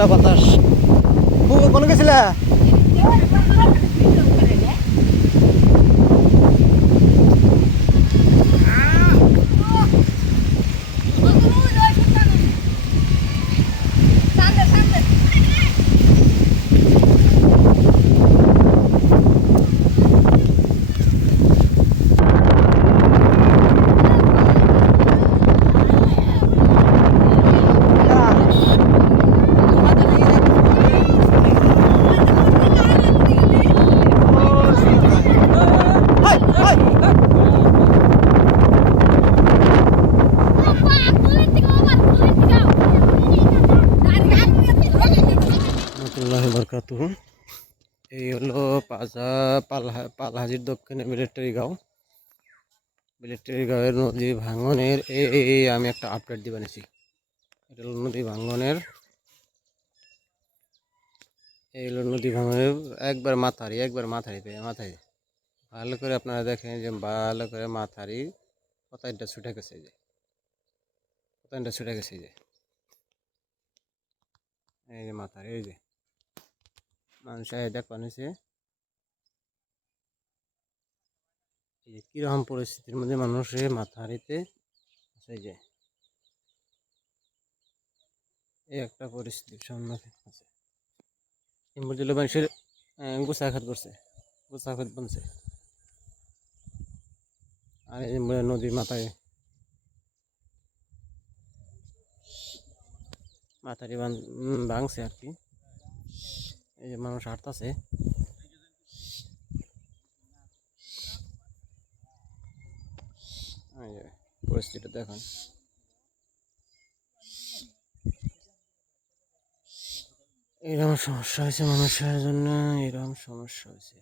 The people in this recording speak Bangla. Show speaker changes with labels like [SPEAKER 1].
[SPEAKER 1] পুরা বাতাস কোন গেছিলা? রহমতুল্লাহ বরকাত এই হলো পাজা পালহা পালহাজির দক্ষিণে মিলিটারি গাঁও মিলিটারি গাঁওয়ের নদী ভাঙনের এই এই আমি একটা আপডেট দিবে নিছি এটা হলো নদী ভাঙনের এই হলো নদী ভাঙনের একবার মাথারি একবার মাথারি পেয়ে মাথায় ভালো করে আপনারা দেখেন যে ভালো করে মাথারি কতটা ছুটে গেছে এই যে কতটা ছুটে গেছে এই যে এই যে মাথার এই যে মানুষ দেখ বানিয়েছে এই কীরকম পরিস্থিতির মধ্যে মানুষের মাথা হারিতে আছে এই যে। এই একটা পরিস্থিতির সম্মুখীন আছে। এই মধ্যে মানুষের গোসাঘাত করছে গোসাঘাত বনছে। আর এই নদীর মাথায় মাথারি ভাঙছে আর কি। এই যে মানুষ হাঁটতেছে। পরিস্থিতি দেখুন। এরকম সমস্যা হয়েছে মানুষের জন্য এরকম সমস্যা হয়েছে।